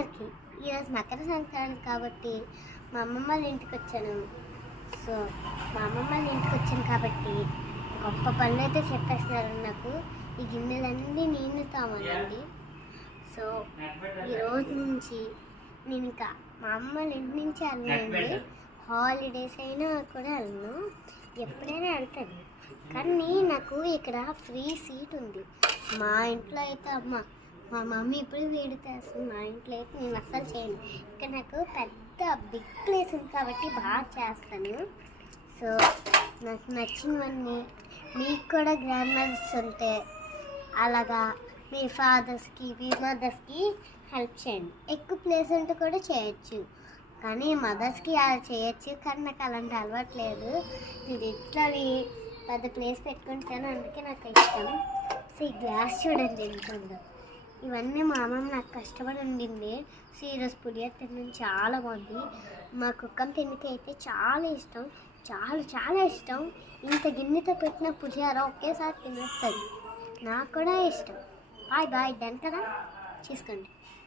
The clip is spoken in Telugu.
అందరికీ ఈరోజు మకర సంక్రాంతి కాబట్టి మా అమ్మమ్మ వాళ్ళ ఇంటికి వచ్చాను. సో మా అమ్మమ్మ వాళ్ళ ఇంటికి వచ్చాను కాబట్టి గొప్ప పనులు అయితే చెప్పేస్తున్నారు నాకు. ఈ గిన్నెలన్నీ నేను తామనండి. సో ఈరోజు నుంచి నేను ఇంకా మా అమ్మ వాళ్ళ ఇంటి నుంచి వెళ్ళండి. హాలిడేస్ అయినా కూడా వెళ్ళను, ఎప్పుడైనా వెళ్తాను. కానీ నాకు ఇక్కడ ఫ్రీ సీట్ ఉంది. మా ఇంట్లో అయితే మా మమ్మీ ఎప్పుడు వేడి చేస్తుంది, మా ఇంట్లో అయితే నేను అస్సలు చేయను. ఇక్కడ నాకు పెద్ద బిగ్ ప్లేస్ ఉంది కాబట్టి బాగా చేస్తాను. సో నాకు నచ్చినవన్నీ మీకు కూడా గ్రాండ్ మదర్స్ ఉంటే అలాగా మీ ఫాదర్స్కి మీ మదర్స్కి హెల్ప్ చేయండి. ఎక్కువ ప్లేస్ ఉంటే కూడా చేయొచ్చు, కానీ మదర్స్కి అలా చేయొచ్చు. కానీ నాకు అలాంటి అలవాటు లేదు. నేను ఇట్లా పెద్ద ప్లేస్ పెట్టుకుంటాను, అందుకే నాకు ఇష్టం. సో ఈ గ్లాస్ చూడండి ఎంత ఉందో. ఇవన్నీ మా అమ్మమ్మ నాకు కష్టపడి ఉండింది. సో ఈరోజు పులిహోర తినడం చాలా బాగుంది. మా కుక్కం తిండికి అయితే చాలా ఇష్టం, చాలా చాలా ఇష్టం. ఇంత గిన్నెతో పెట్టిన పులిహోర ఒకేసారి తినేస్తుంది. నాకు కూడా ఇష్టం. బాయ్ బాయ్, డన్ కదా, చూసుకోండి.